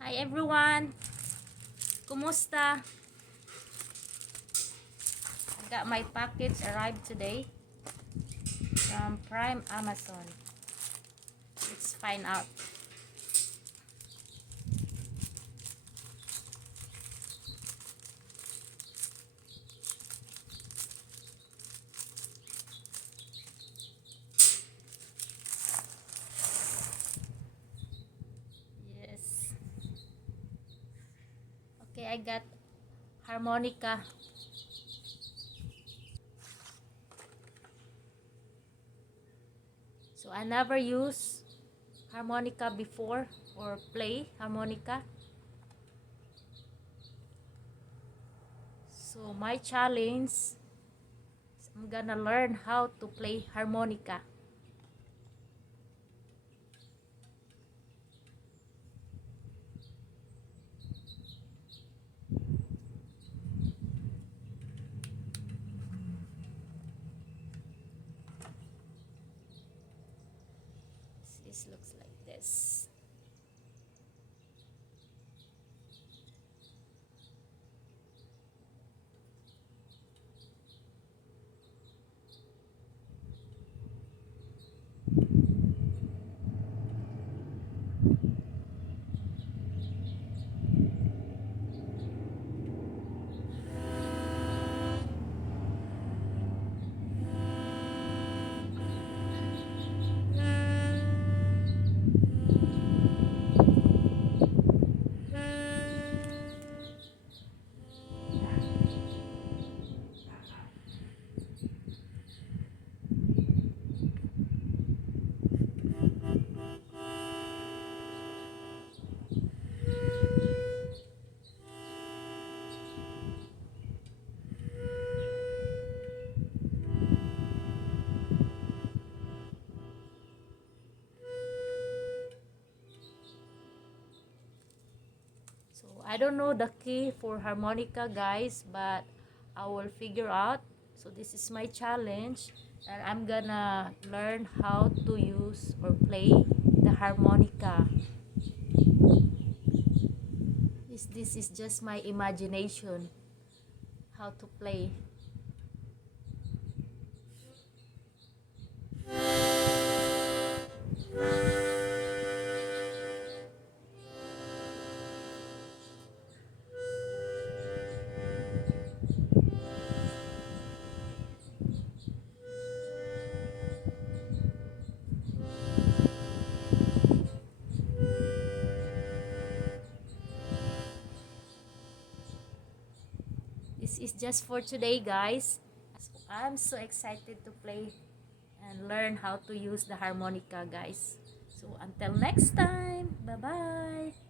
Hi everyone! Kumusta? I got my package arrived today from Prime Amazon. Let's find out. Yes. Okay, I got harmonica. So I never used harmonica before or play harmonica. So my challenge is I'm gonna learn how to play harmonica. This looks like this. So I don't know the key for harmonica, guys, but I will figure out. So this is my challenge, and I'm gonna learn how to use or play the harmonica. This is just my imagination how to play. This is just for today, guys. So I'm so excited to play and learn how to use the harmonica, guys. So until next time, bye bye.